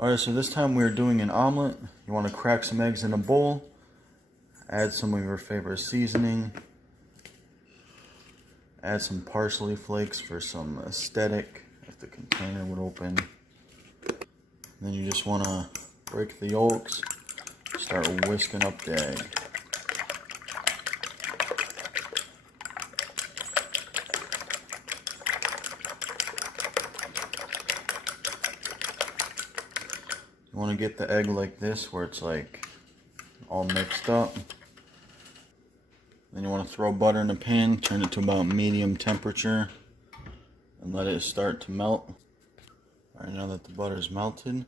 Alright, so this time we're doing an omelet. You want to crack some eggs in a bowl, add some of your favorite seasoning, add some parsley flakes for some aesthetic, if the container would open. Then you just want to break the yolks, start whisking up the egg. You want to get the egg like this, where it's like all mixed up. Then you want to throw butter in a pan, turn it to about medium temperature, and let it start to melt. Alright, now that the butter is melted, you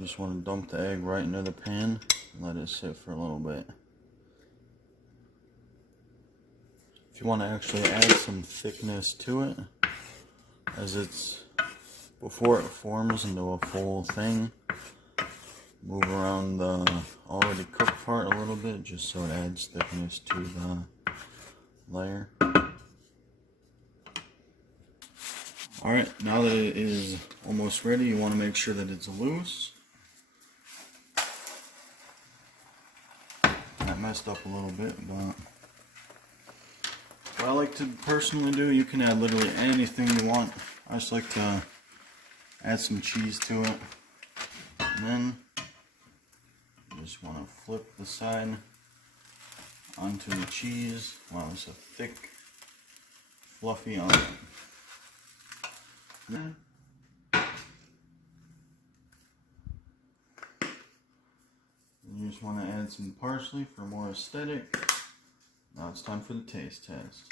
just want to dump the egg right into the pan and let it sit for a little bit. If you want to actually add some thickness to it, as it's before it forms into a full thing, move around the already cooked part a little bit just so it adds thickness to the layer. Alright, now that it is almost ready, you want to make sure that it's loose. That messed up a little bit, but what I like to personally do, you can add literally anything you want. I just like to add some cheese to it. And then you just want to flip the side onto the cheese. Wow, it's a thick, fluffy omelet. Then you just want to add some parsley for more aesthetic. Now it's time for the taste test.